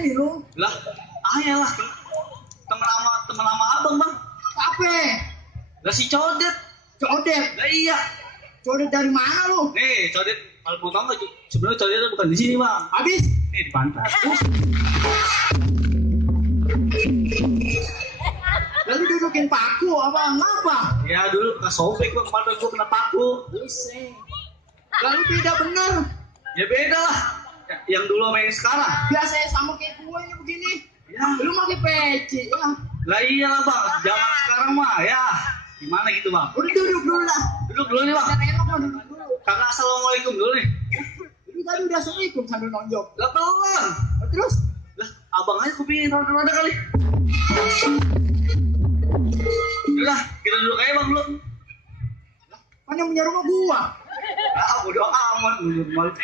ini lu. Lah, ayalah. Teman lama abang bang. Apa? Lah si Codet. Codet. Lah iya. Codet dari mana lu? Nih Codet, kalau mau tahu nggak? Sebenarnya Codet itu bukan di sini bang. Habis? Nih di pantai. Lalu dudukin paku apa? Ngapa? Ya dulu kena sobek bang, kemarin gua kena paku. Bisa. Lalu tidak benar. Ya beda lah. Yang dulu sama yang sekarang. Biasanya sama kayak gue ini begini. Ya. Lu pakai peci ya. Lah iya lah bang, zaman sekarang mah ya. Gimana gitu bang? Udah duduk dulu lah. Duduk dulu nih bang. Jangan enak mah duduk dulu. Kakak assalamualaikum dulu nih. Itu tadi udah assalamualaikum sambil nonjok. Lah belum. Terus? Lah abang aja kupingin roda-roda kali. Udah, kita duduk aja bang dulu. Kan yang punya rumah gua. Ah, bodo amat, duduk balik.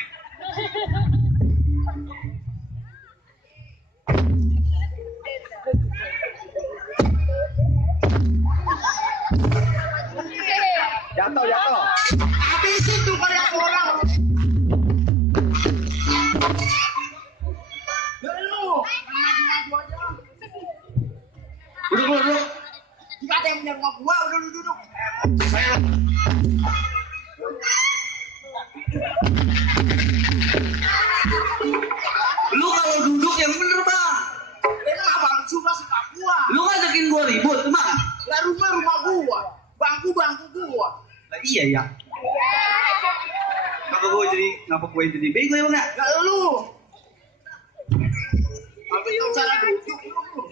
Jatuh. Habisin tuh pada orang. Lu, maju aja. Duduk. Jika ada yang punya rumah gua, udah lu duduk. Saya. Lu kalau duduk yang bener bang. Emang abang suka gua. Lu ngajakin gua ribut bang. Lah rumah gua. Bangku gua. Lah iya ya. Ngapa gua jadi bego ya bang ya? Lah lu. Apa itu cara duduk lu?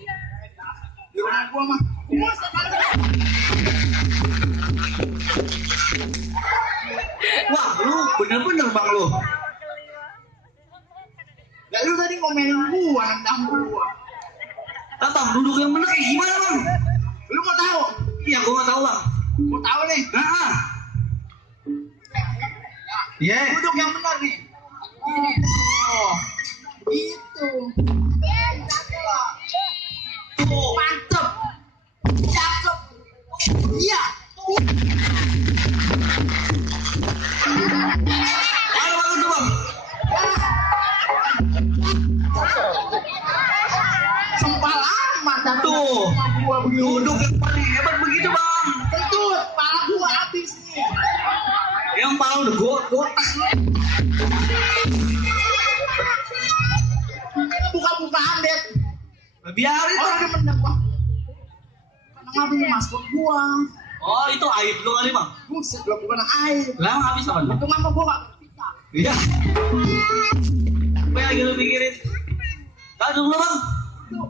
Di rumah gua mah. Wah lu bener-bener bang lu. Lah lu tadi ngomelin gua, nendang gua. Lah bang duduk yang bener kayak gimana bang? Lu mau tahu? Iya gua nggak tahu bang. Mau tahu nih? Nah. Iya. Duduk yang benar nih. Gini. Oh. Gitu. Tuh, mantep. Cakep. Iya. Ayo bang itu bang. Sempal amat dan Tuh. gua begini. Duduk yang paling hebat begitu bang. Kentut, pala gua habis nih. Yang paling udah gotak. Buka-bukaan deh. Biarin Orang bang. dia mendang gua. Karena ngambil maskot gua. Oh itu aib lu kali bang. Buset, gua bukan air. Lah emang habis apa bang? Itu ngapa gua gak berpita. Iya. Apa yang lagi lu pikirin? Duduk dulu bang. Tuh.